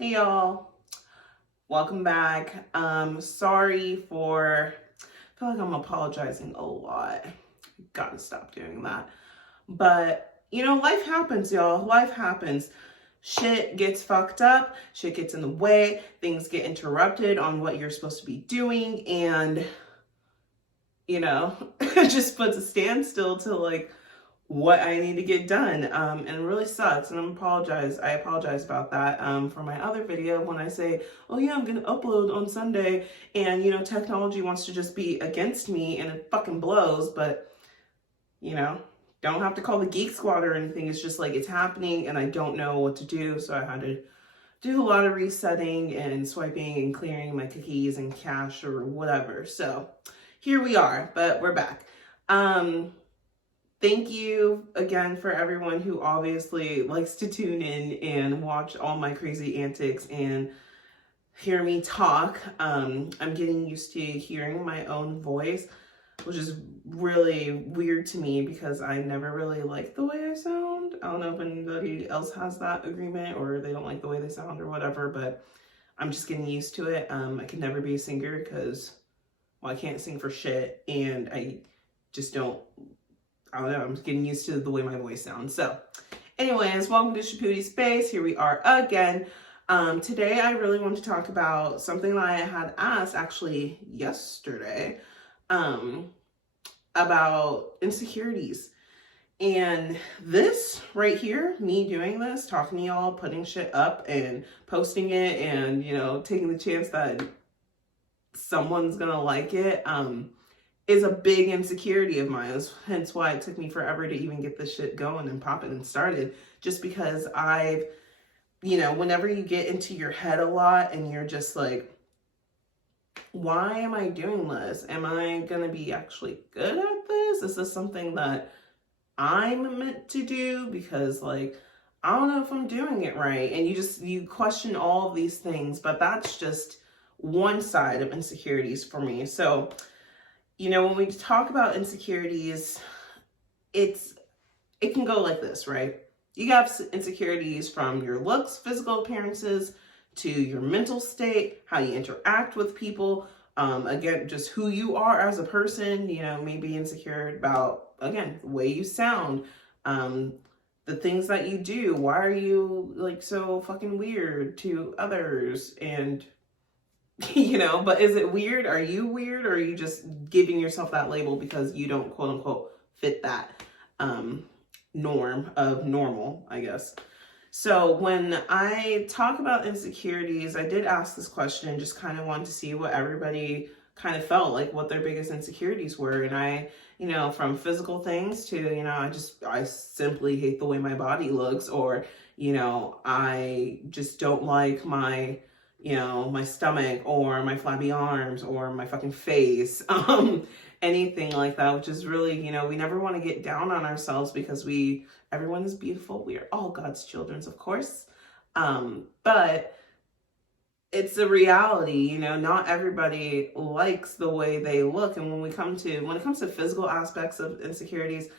Hey y'all, welcome back. Sorry for, I feel like I'm apologizing a lot. Gotta stop doing that. But, life happens, y'all. Life happens. Shit gets fucked up, shit gets in the way, things get interrupted on what you're supposed to be doing, and, it just puts a standstill to what I need to get done. And it really sucks. And I apologize about that. For my other video, when I say, oh yeah, I'm going to upload on Sunday and, technology wants to just be against me and it fucking blows, but, you know, don't have to call the Geek Squad or anything. It's just like, it's happening and I don't know what to do. So I had to do a lot of resetting and swiping and clearing my cookies and cache or whatever. So here we are, but we're back. Thank you again for everyone who obviously likes to tune in and watch all my crazy antics and hear me talk. I'm getting used to hearing my own voice, which is really weird to me because I never really liked the way I sound. I don't know if anybody else has that agreement or they don't like the way they sound or whatever, but I'm just getting used to it. I can never be a singer because, well, I can't sing for shit and I just don't know, I'm getting used to the way my voice sounds. So anyways, welcome to Shaputi Space. Here we are again. Today I really want to talk about something that I had asked actually yesterday about insecurities. And this right here, me doing this, talking to y'all, putting shit up and posting it and, taking the chance that someone's gonna like it, is a big insecurity of mine. Hence why it took me forever to even get this shit going and popping and started. Just because whenever you get into your head a lot and you're just like, why am I doing this? Am I gonna be actually good at this? Is this something that I'm meant to do? Because I don't know if I'm doing it right. And you question all of these things, but that's just one side of insecurities for me. So when we talk about insecurities, it can go like this, right? You have insecurities from your looks, physical appearances, to your mental state, how you interact with people, again, just who you are as a person, maybe insecure about, again, the way you sound, the things that you do. Why are you so fucking weird to others? And but is it weird? Are you weird? Or are you just giving yourself that label because you don't quote unquote fit that norm of normal, I guess. So when I talk about insecurities, I did ask this question and just kind of wanted to see what everybody kind of felt like, what their biggest insecurities were. And I, from physical things to, I simply hate the way my body looks, or, I just don't like my my stomach or my flabby arms or my fucking face, anything like that, which is really, we never want to get down on ourselves because everyone is beautiful. We are all God's children, of course. But it's a reality, not everybody likes the way they look. And when it comes to physical aspects of insecurities,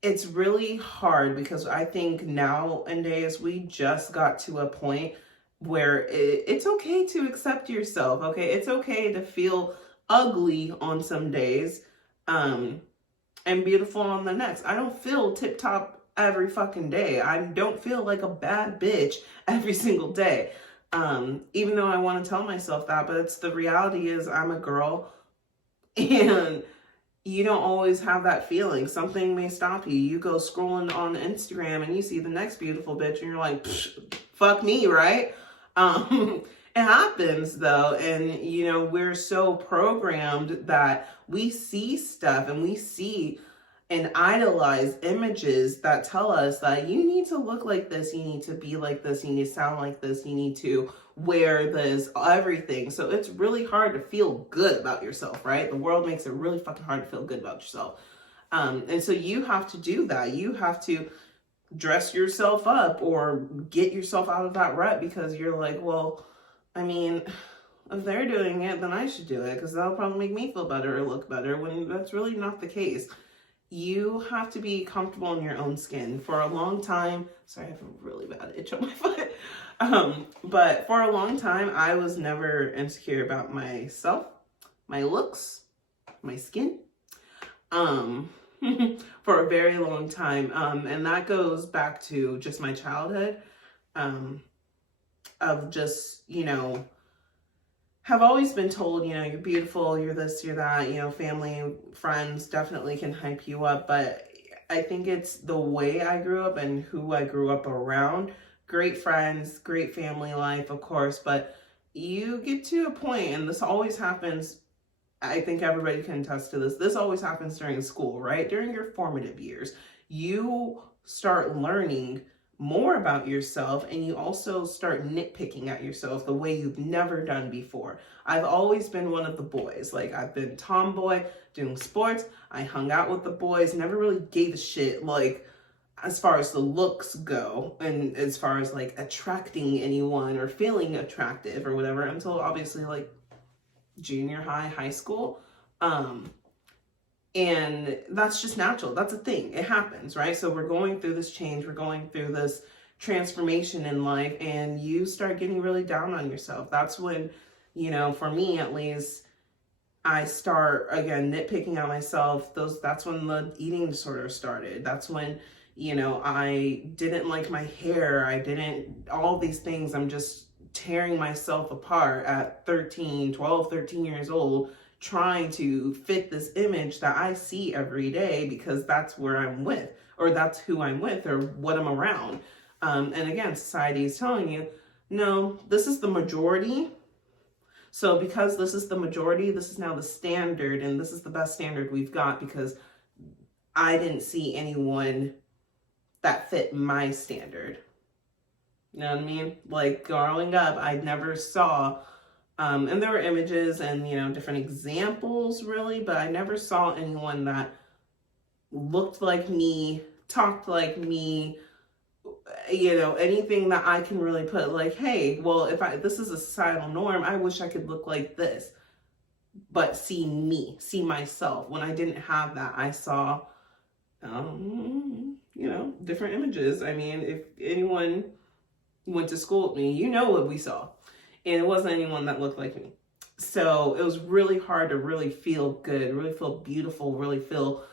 it's really hard because I think nowadays we just got to a point where it's okay to accept yourself, okay? It's okay to feel ugly on some days, and beautiful on the next. I don't feel tip-top every fucking day. I don't feel like a bad bitch every single day, even though I want to tell myself that, but the reality is I'm a girl, and you don't always have that feeling. Something may stop you. You go scrolling on Instagram and you see the next beautiful bitch and you're like, fuck me, right? It happens though. And, we're so programmed that we see stuff and we see and idolize images that tell us that you need to look like this, you need to be like this, you need to sound like this, you need to wear this, everything. So it's really hard to feel good about yourself, right? The world makes it really fucking hard to feel good about yourself. And so you have to do that. You have to dress yourself up or get yourself out of that rut because you're like, well, I mean, if they're doing it, then I should do it because that'll probably make me feel better or look better, when that's really not the case. you have to be comfortable in your own skin. For a long time, sorry, I have a really bad itch on my foot. But for a long time, I was never insecure about myself, my looks, my skin. For a very long time. And that goes back to just my childhood, of just, have always been told, you're beautiful, you're this, you're that, family, friends definitely can hype you up. But I think it's the way I grew up and who I grew up around. Great friends, great family life, of course, but you get to a point, and this always happens, I think everybody can attest to this. This always happens during school, right? During your formative years, you start learning more about yourself, and you also start nitpicking at yourself the way you've never done before. I've always been one of the boys. Like, I've been tomboy doing sports. I hung out with the boys, never really gave a shit, like, as far as the looks go, and as far as like attracting anyone or feeling attractive or whatever, until obviously like junior high, high school. And that's just natural. That's a thing. It happens, right? So we're going through this change. We're going through this transformation in life, and you start getting really down on yourself. That's when, for me at least, I start, again, nitpicking at myself. That's when the eating disorder started. That's when, I didn't like my hair. All these things. I'm just tearing myself apart at 12, 13 years old, trying to fit this image that I see every day because that's where I'm with, or that's who I'm with, or what I'm around. And again, society is telling you, no, this is the majority. So because this is the majority, this is now the standard, and this is the best standard we've got because I didn't see anyone that fit my standard. You know what I mean? Like, growing up, I never saw, and there were images and, different examples really, but I never saw anyone that looked like me, talked like me, anything that I can really put like, hey, well, this is a societal norm, I wish I could look like this. But see me, see myself. When I didn't have that, I saw, different images. I mean, if anyone went to school with me, you know what we saw. And it wasn't anyone that looked like me. So it was really hard to really feel good, really feel beautiful, really feel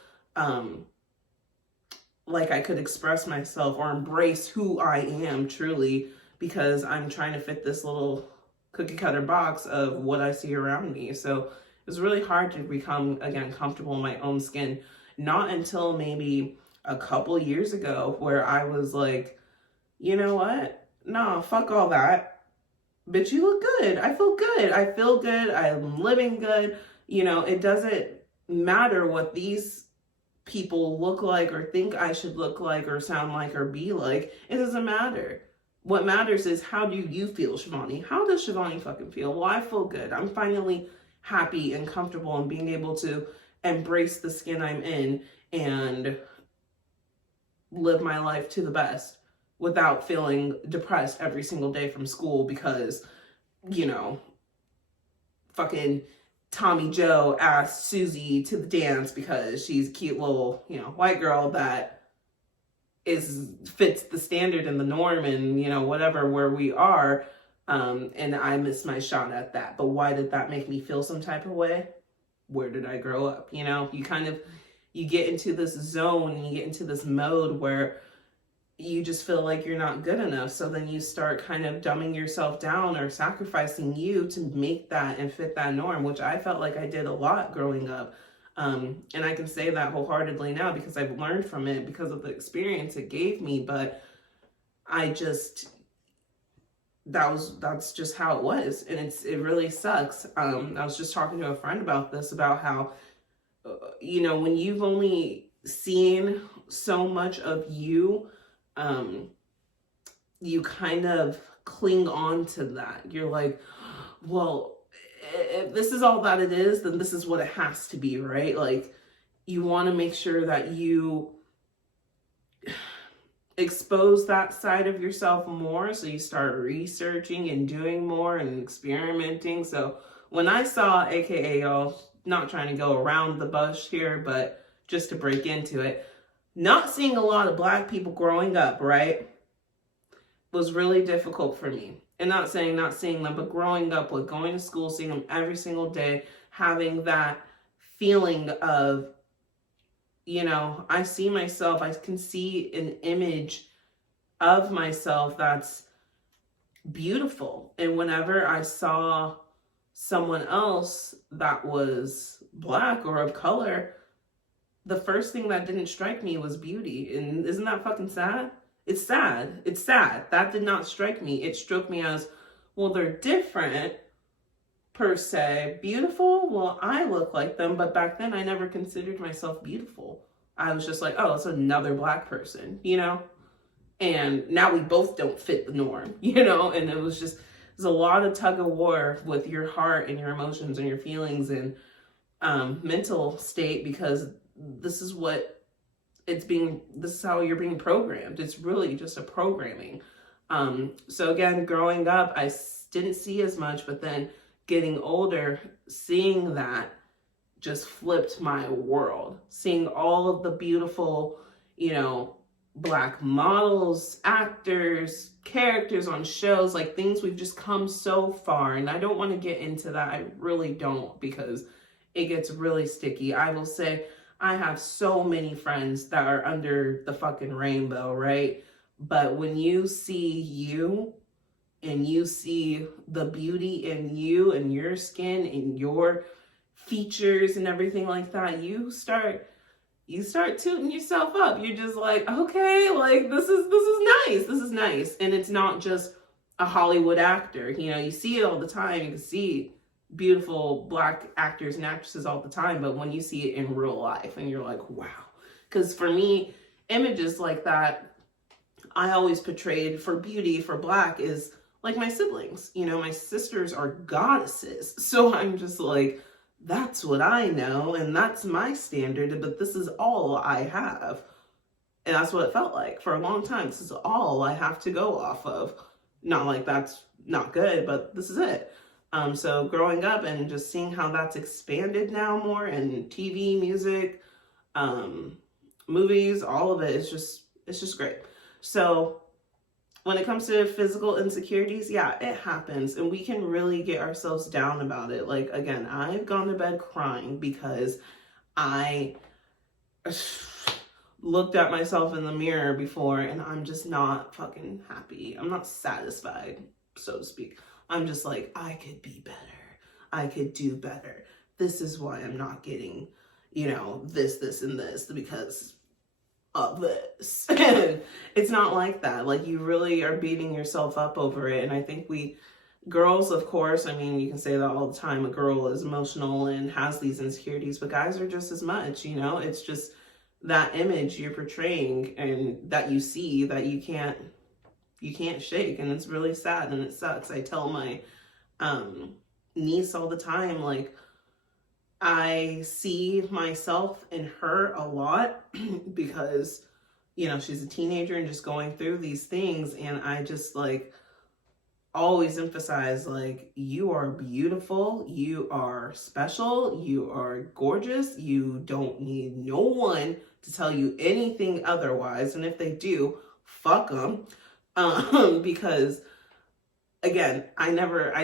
like I could express myself or embrace who I am truly, because I'm trying to fit this little cookie cutter box of what I see around me. So it was really hard to become, again, comfortable in my own skin. Not until maybe a couple years ago where I was like, you know what? No, fuck all that. Bitch, you look good. I feel good. I feel good. I'm living good. It doesn't matter what these people look like or think I should look like or sound like or be like. It doesn't matter. What matters is, how do you feel, Shivani? How does Shivani fucking feel? Well, I feel good. I'm finally happy and comfortable and being able to embrace the skin I'm in and live my life to the best without feeling depressed every single day from school because, fucking Tommy Joe asked Susie to the dance because she's a cute little, white girl that fits the standard and the norm and, whatever, where we are. And I missed my shot at that. But why did that make me feel some type of way? Where did I grow up? You get into this zone and you get into this mode where you just feel like you're not good enough. So then you start kind of dumbing yourself down or sacrificing you to make that and fit that norm, which I felt like I did a lot growing up. And I can say that wholeheartedly now because I've learned from it because of the experience it gave me. But that's just how it was. And it really sucks. I was just talking to a friend about this, about how, when you've only seen so much of you, you kind of cling on to that. You're like, well, if this is all that it is, then this is what it has to be, right? Like, you want to make sure that you expose that side of yourself more. So you start researching and doing more and experimenting. So when I saw, AKA, y'all, not trying to go around the bush here, but just to break into it. Not seeing a lot of Black people growing up, right, was really difficult for me. And not saying not seeing them, but growing up with going to school, seeing them every single day, having that feeling of, you know, I see myself, I can see an image of myself that's beautiful. And whenever I saw someone else that was Black or of color, the first thing that didn't strike me was beauty. And isn't that fucking sad? It's sad. It's sad. That did not strike me. It struck me as, well, they're different per se. Beautiful? Well, I look like them, but back then I never considered myself beautiful. I was just like, oh, it's another Black person, you know? And now we both don't fit the norm, you know? And it was just, there's a lot of tug of war with your heart and your emotions and your feelings and mental state, because this is what this is how you're being programmed. It's really just a programming. So again, growing up, I didn't see as much, but then getting older, seeing that just flipped my world. Seeing all of the beautiful, you know, Black models, actors, characters on shows, like things, we've just come so far. And I don't want to get into that. I really don't, because it gets really sticky. I will say, I have so many friends that are under the fucking rainbow, right? But when you see you and you see the beauty in you and your skin and your features and everything like that, you start tooting yourself up. You're just like, okay, like this is nice. This is nice. And it's not just a Hollywood actor. You know, you see it all the time. You can see beautiful Black actors and actresses all the time, but when you see it in real life and you're like, wow. Because for me, images like that, I always portrayed for beauty, for Black, is like my siblings. You know, my sisters are goddesses. So I'm just like, that's what I know and that's my standard, but this is all I have. And that's what it felt like for a long time. This is all I have to go off of. Not like that's not good, but this is it. So growing up and just seeing how that's expanded now more, and TV, music, movies, all of it is it's just great. So when it comes to physical insecurities, yeah, it happens, and we can really get ourselves down about it. Like, again, I've gone to bed crying because I looked at myself in the mirror before and I'm just not fucking happy. I'm not satisfied, so to speak. I'm just like, I could be better. I could do better. This is why I'm not getting, you know, this, and this, because of this. And it's not like that. Like, you really are beating yourself up over it. And I think girls, of course, I mean, you can say that all the time. A girl is emotional and has these insecurities, but guys are just as much, you know? It's just that image you're portraying and that you see that you can't shake, and it's really sad and it sucks. I tell my niece all the time, like, I see myself in her a lot because, you know, she's a teenager and just going through these things, and I just like always emphasize, like, you are beautiful, you are special, you are gorgeous, you don't need no one to tell you anything otherwise, and if they do, fuck them. Because again, I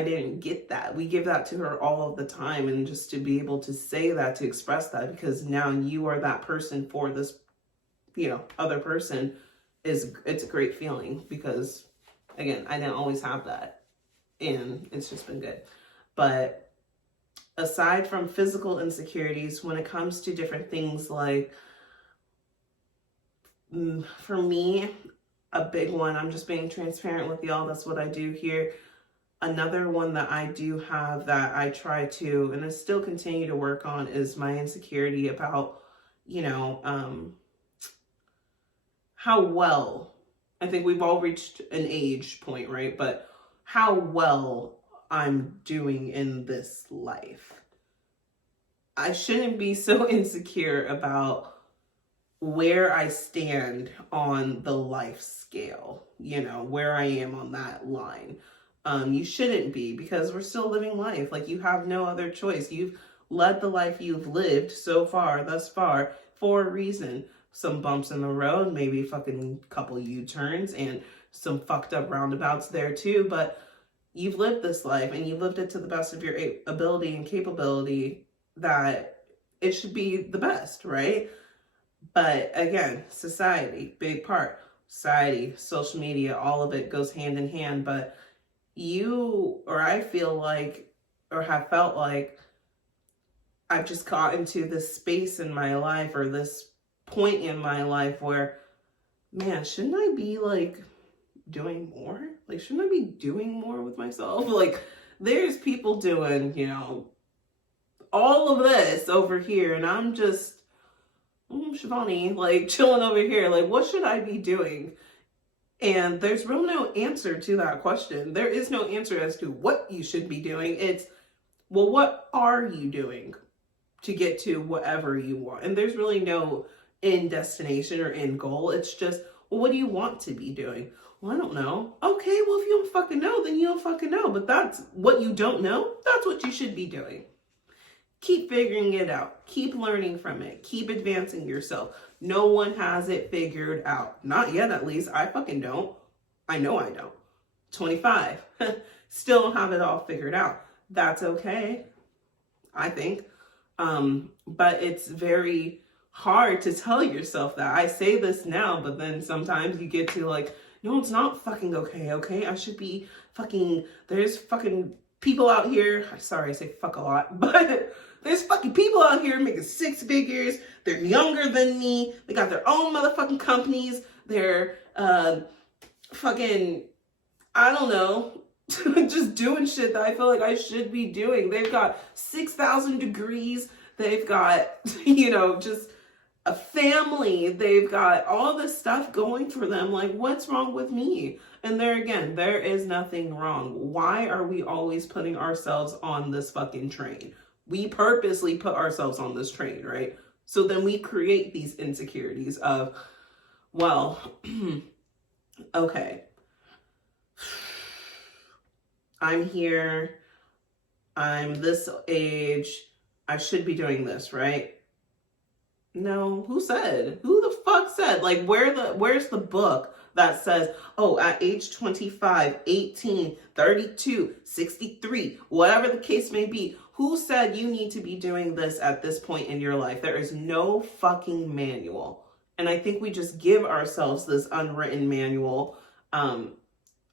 didn't get that. We give that to her all of the time, and just to be able to say that, to express that, because now you are that person for this, you know, other person, it's a great feeling, because again, I didn't always have that, and it's just been good. But aside from physical insecurities, when it comes to different things, like, for me, a big one, I'm just being transparent with y'all, that's what I do here. Another one that I do have that I try to, and I still continue to work on, is my insecurity about, you know, how well, I think we've all reached an age point, right? But how well I'm doing in this life. I shouldn't be so insecure about where I stand on the life scale, you know, where I am on that line. You shouldn't be, because we're still living life. Like, you have no other choice. You've led the life you've lived so far, thus far. for a reason. Some bumps in the road, maybe fucking couple U-turns and some fucked up roundabouts there too, but you've lived this life and you lived it to the best of your ability and capability, that it should be the best, right? But again, society, big part. Society, social media, all of it goes hand in hand. But you, or I feel like, or have felt like, I've just got into this space in my life, or this point in my life where, man, shouldn't I be like doing more? Like, shouldn't I be doing more with myself? Like, there's people doing, you know, all of this over here, and I'm just, Shivani, like, chilling over here. Like, what should I be doing? And there's real no answer to that question. There is no answer as to what you should be doing. It's, well, what are you doing to get to whatever you want? And there's really no end destination or end goal. It's just, well, what do you want to be doing? Well, I don't know. Okay, well, if you don't fucking know, then you don't fucking know. But that's what you don't know. That's what you should be doing. Keep figuring it out. Keep learning from it. Keep advancing yourself. No one has it figured out. Not yet, at least. I fucking don't. I know I don't. 25. Still don't have it all figured out. That's okay, I think. But it's very hard to tell yourself that. I say this now, but then sometimes you get to like, no, it's not fucking okay? I should be fucking, there's fucking people out here, sorry, I say fuck a lot, but there's fucking people out here making 6 figures. They're younger than me. They got their own motherfucking companies. They're fucking, I don't know, just doing shit that I feel like I should be doing. They've got 6,000 degrees. They've got, you know, just a family. They've got all this stuff going for them. Like, what's wrong with me? And there again, there is nothing wrong. Why are we always putting ourselves on this fucking train? We purposely put ourselves on this train, right? So then we create these insecurities of, well, okay, I'm here, I'm this age, I should be doing this, right? No, who said? Who the fuck said? Like, where's the book that says, oh, at age 25, 18, 32, 63, whatever the case may be, who said you need to be doing this at this point in your life? There is no fucking manual. And I think we just give ourselves this unwritten manual on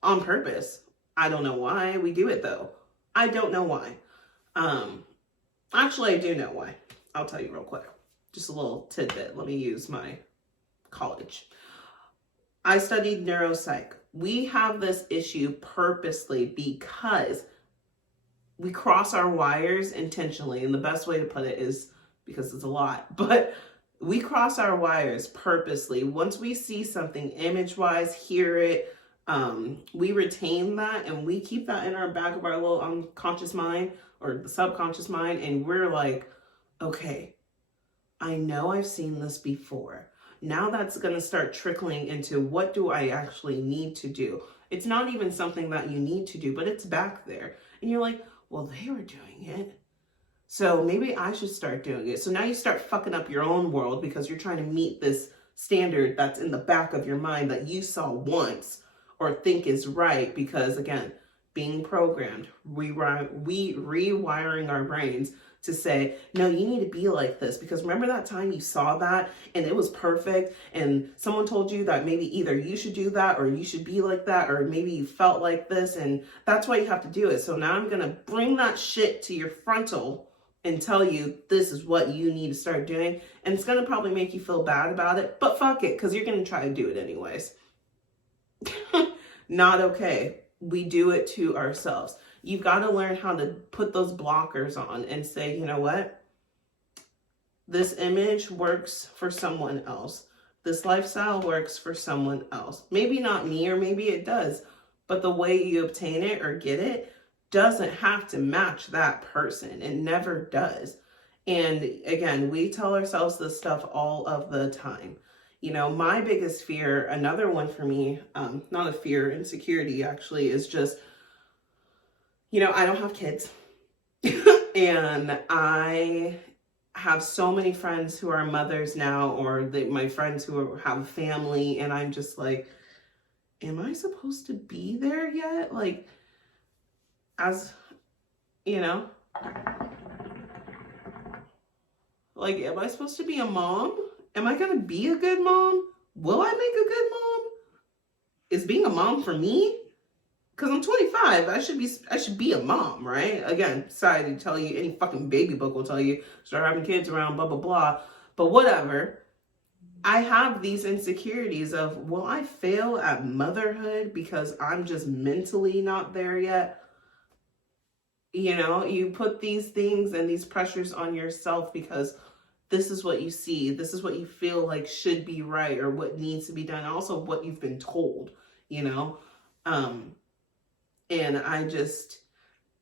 purpose. I don't know why we do it, though. I don't know why. Actually, I do know why. I'll tell you real quick. Just a little tidbit. Let me use my college. I studied neuropsych. We have this issue purposely because we cross our wires intentionally. And the best way to put it is, because it's a lot, but we cross our wires purposely. Once we see something image-wise, hear it, we retain that and we keep that in our back of our little unconscious mind or the subconscious mind. And we're like, okay, I know I've seen this before. Now that's going to start trickling into, what do I actually need to do? It's not even something that you need to do, but it's back there. And you're like, well, they were doing it, so maybe I should start doing it. So now you start fucking up your own world because you're trying to meet this standard that's in the back of your mind that you saw once or think is right. Because again, being programmed, we rewiring our brains to say, no, you need to be like this. Because remember that time you saw that and it was perfect and someone told you that maybe either you should do that or you should be like that, or maybe you felt like this and that's why you have to do it. So now I'm going to bring that shit to your frontal and tell you this is what you need to start doing. And it's going to probably make you feel bad about it, but fuck it, because you're going to try to do it anyways. Not okay. We do it to ourselves. You've got to learn how to put those blockers on and say, you know what? This image works for someone else. This lifestyle works for someone else. Maybe not me, or maybe it does, but the way you obtain it or get it doesn't have to match that person. It never does. And again, we tell ourselves this stuff all of the time. You know, my biggest fear, another one for me, not a fear, insecurity actually, is just, you know, I don't have kids. And I have so many friends who are mothers now, or my friends who have a family, and I'm just like, am I supposed to be there yet? Like, as, you know, like, am I supposed to be a mom? Am I going to be a good mom? Will I make a good mom? Is being a mom for me? Because I'm 25, I should be a mom, right? Again, sorry to tell you, any fucking baby book will tell you, start having kids around, blah, blah, blah. But whatever. I have these insecurities of, will I fail at motherhood because I'm just mentally not there yet? You know, you put these things and these pressures on yourself because this is what you see. This is what you feel like should be right or what needs to be done. Also what you've been told, you know? And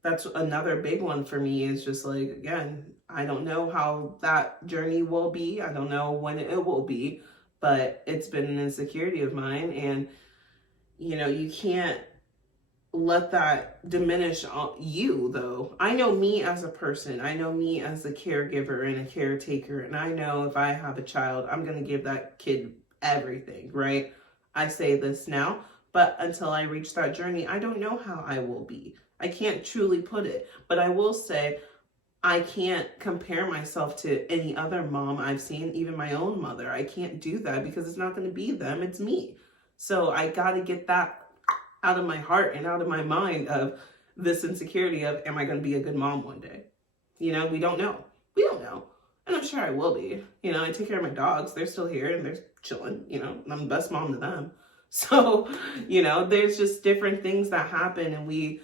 that's another big one for me, is just like, again, I don't know how that journey will be. I don't know when it will be, but it's been an insecurity of mine. And, you know, you can't let that diminish you, though. I know me as a person. I know me as a caregiver and a caretaker. And I know if I have a child, I'm going to give that kid everything, right? I say this now, but until I reach that journey, I don't know how I will be. I can't truly put it, but I will say I can't compare myself to any other mom I've seen, even my own mother. I can't do that because it's not going to be them, it's me. So I got to get that out of my heart and out of my mind of this insecurity of, am I going to be a good mom one day? You know, we don't know. We don't know. And I'm sure I will be. You know, I take care of my dogs. They're still here and they're chilling. You know, I'm the best mom to them. So, you know, there's just different things that happen, and we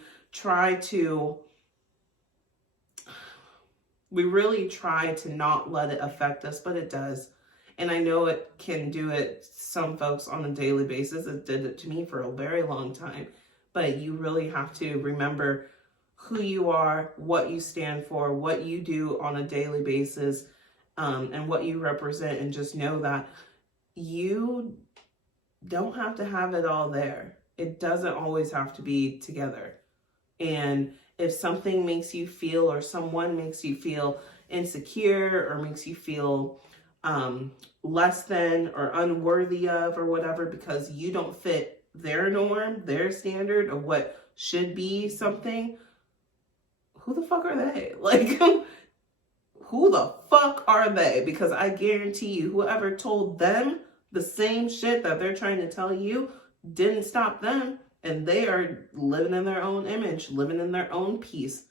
really try to not let it affect us, but it does. And I know it can do it some folks on a daily basis. It did it to me for a very long time. But you really have to remember who you are, what you stand for, what you do on a daily basis, and what you represent. And just know that you don't have to have it all there. It doesn't always have to be together. And if something makes you feel, or someone makes you feel insecure, or makes you feel less than or unworthy of or whatever, because you don't fit their norm, their standard of what should be something, who the fuck are they? Like, who the fuck are they? Because I guarantee you, whoever told them the same shit that they're trying to tell you didn't stop them. And they are living in their own image, living in their own peace.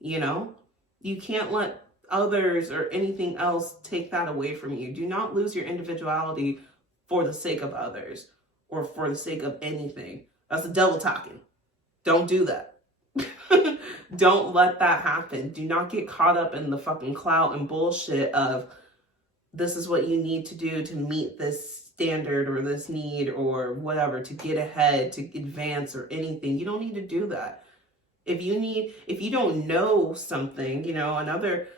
You know, you can't let others or anything else take that away from you. Do not lose your individuality for the sake of others or for the sake of anything. That's the devil talking. Don't do that. Don't let that happen. Do not get caught up in the fucking clout and bullshit of, this is what you need to do to meet this standard or this need or whatever, to get ahead, to advance or anything. You don't need to do that. If you don't know something, you know, another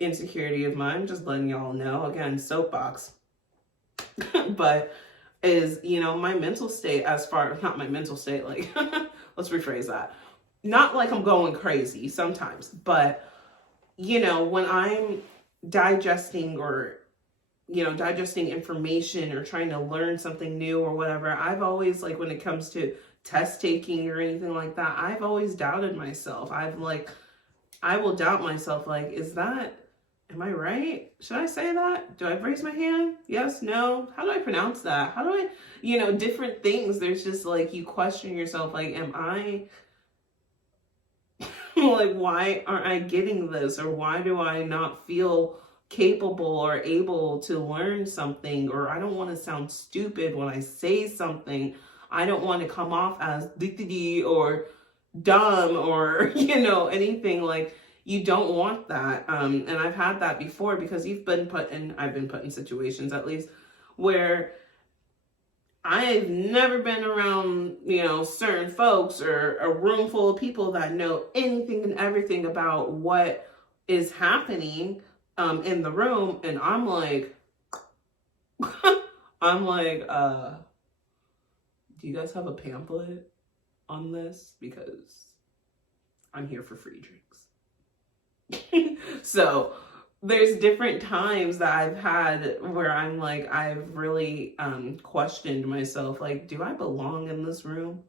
insecurity of mine, just letting y'all know, again, soapbox, but is, you know, my mental state, not my mental state, like, let's rephrase that. Not like I'm going crazy sometimes, but, you know, when I'm digesting information or trying to learn something new or whatever, I've always, like, when it comes to test taking or anything like that, I've always doubted myself. I will doubt myself, like, am I right? Should I say that? Do I raise my hand? Yes, no? How do I pronounce that? How do I, you know, different things. There's just, like, you question yourself, like, am I, like, why aren't I getting this? Or why do I not feel capable or able to learn something? Or I don't want to sound stupid when I say something. I don't want to come off as or dumb or, you know, anything. Like, you don't want that. And I've had that before, because I've been put in situations, at least, where I've never been around, you know, certain folks or a room full of people that know anything and everything about what is happening in the room. And I'm like, do you guys have a pamphlet on this? Because I'm here for free drinks. So, there's different times that I've had where I'm like, I've really questioned myself, like, do I belong in this room?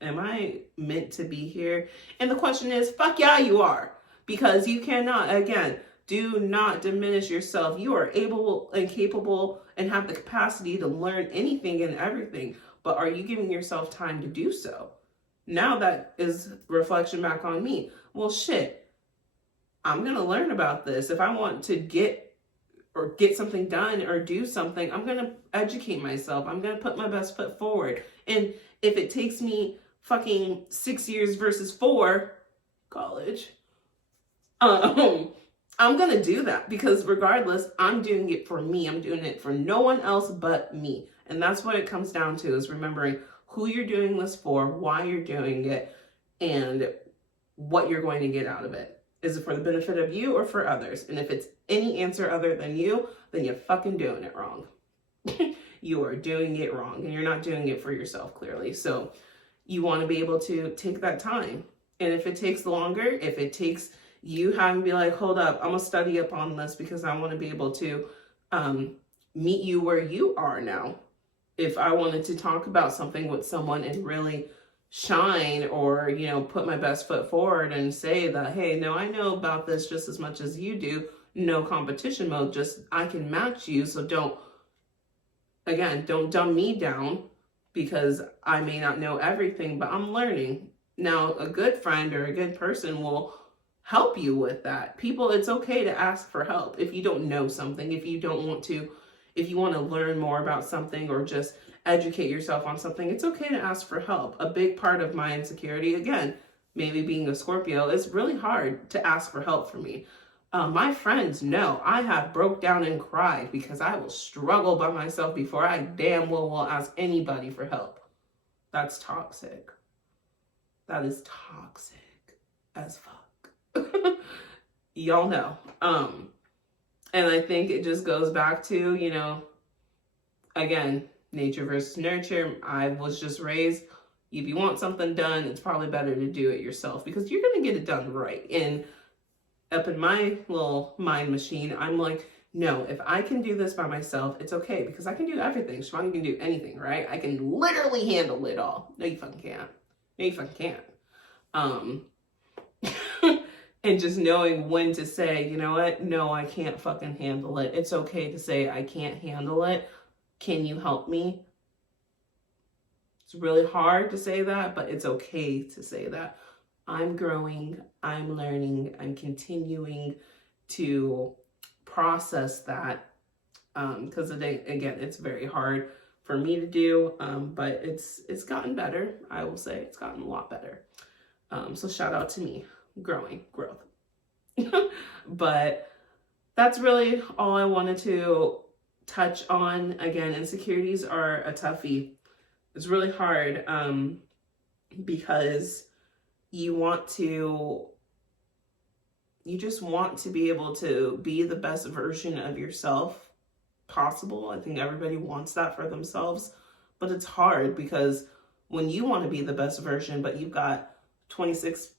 Am I meant to be here? And the question is, fuck yeah, you are. Because you cannot, again, do not diminish yourself. You are able and capable and have the capacity to learn anything and everything. But are you giving yourself time to do so? Now that is reflection back on me. Well, shit, I'm going to learn about this. If I want to get something done or do something, I'm going to educate myself. I'm going to put my best foot forward. And if it takes me fucking 6 years versus 4, college, I'm going to do that, because regardless, I'm doing it for me. I'm doing it for no one else but me. And that's what it comes down to, is remembering who you're doing this for, why you're doing it, and what you're going to get out of it. Is it for the benefit of you or for others? And if it's any answer other than you, then you're fucking doing it wrong. You are doing it wrong, and you're not doing it for yourself, clearly. So you want to be able to take that time. And if it takes longer, if it takes you having to be like, hold up, I'm going to study up on this because I want to be able to meet you where you are now. If I wanted to talk about something with someone and really shine, or, you know, put my best foot forward and say that, hey, no, I know about this just as much as you do. No competition mode, just I can match you. So don't dumb me down, because I may not know everything, but I'm learning. Now, a good friend or a good person will help you with that. People, it's okay to ask for help if you don't know something, if you want to learn more about something or just educate yourself on something. It's okay to ask for help. A big part of my insecurity, again, maybe being a Scorpio, it's really hard to ask for help for me. My friends know I have broke down and cried because I will struggle by myself before I damn well will ask anybody for help. That's toxic. That is toxic as fuck. Y'all know. And I think it just goes back to, you know, again, nature versus nurture. I was just raised, if you want something done, it's probably better to do it yourself, because you're going to get it done right. And up in my little mind machine, I'm like, no, if I can do this by myself, it's okay, because I can do everything. Shivani can do anything, right? I can literally handle it all. No, you fucking can't. No, you fucking can't. And just knowing when to say, you know what? No, I can't fucking handle it. It's okay to say, I can't handle it. Can you help me? It's really hard to say that, but it's okay to say that. I'm growing, I'm learning, I'm continuing to process that. Because again, it's very hard for me to do, but it's gotten better. I will say it's gotten a lot better. So shout out to me, growth. But that's really all I wanted to touch on. Again, insecurities are a toughie. It's really hard because you just want to be able to be the best version of yourself possible. I think everybody wants that for themselves, but it's hard because when you want to be the best version, but you've got 26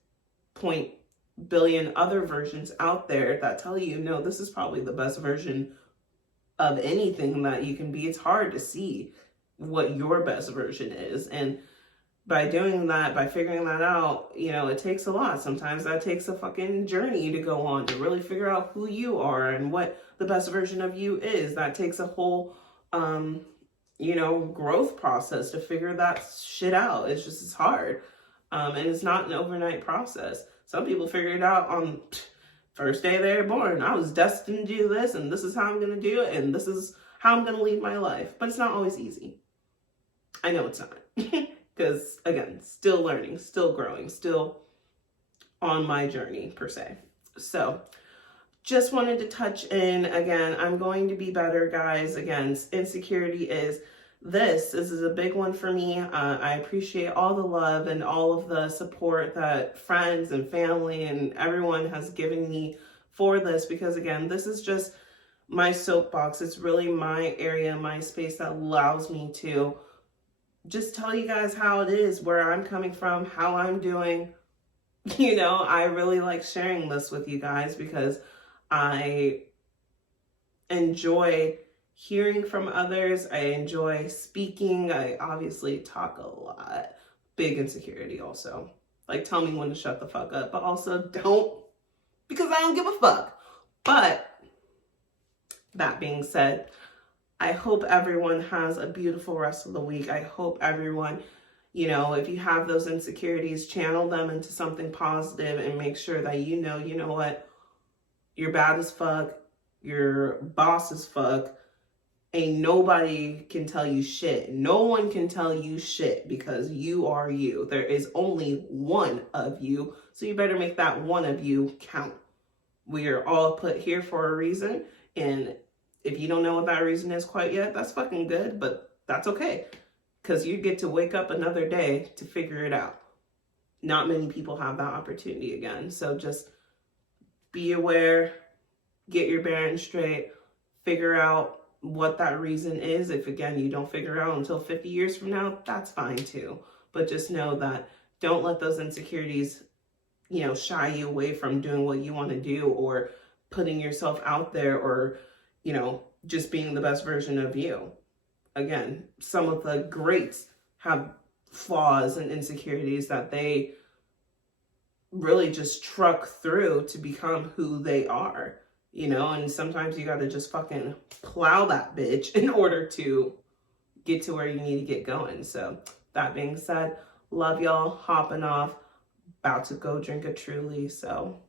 billion other versions out there that tell you, no, this is probably the best version of anything that you can be. It's hard to see what your best version is. And by doing that, by figuring that out, you know, it takes a lot. Sometimes that takes a fucking journey to go on to really figure out who you are and what the best version of you is. That takes a whole, you know, growth process to figure that shit out. It's hard. And it's not an overnight process. Some people figure it out on first day they were born. I was destined to do this, and this is how I'm going to do it, and this is how I'm going to lead my life. But it's not always easy. I know it's not. Because, again, still learning, still growing, still on my journey, per se. So, just wanted to touch in. Again, I'm going to be better, guys. Again, insecurity is this is a big one for me. I appreciate all the love and all of the support that friends and family and everyone has given me for this, because again, this is just my soapbox. It's really my area, my space that allows me to just tell you guys how it is, where I'm coming from, how I'm doing. You know, I really like sharing this with you guys because I enjoy hearing from others. I enjoy speaking. I obviously talk a lot. Big insecurity also. Like, tell me when to shut the fuck up, but also don't, because I don't give a fuck. But that being said, I hope everyone has a beautiful rest of the week. I hope everyone, you know, if you have those insecurities, channel them into something positive and make sure that you know what, you're bad as fuck, you're boss as fuck, ain't nobody can tell you shit. No one can tell you shit because you are you. There is only one of you, so you better make that one of you count. We are all put here for a reason, and if you don't know what that reason is quite yet, that's fucking good, but that's okay, because you get to wake up another day to figure it out. Not many people have that opportunity again, so just be aware, get your bearings straight, figure out what that reason is. If again you don't figure it out until 50 years from now, that's fine too. But just know that don't let those insecurities, you know, shy you away from doing what you want to do, or putting yourself out there, or, you know, just being the best version of you. Again, some of the greats have flaws and insecurities that they really just truck through to become who they are. You know, and sometimes you got to just fucking plow that bitch in order to get to where you need to get going. So that being said, love y'all, hopping off, about to go drink a Truly. So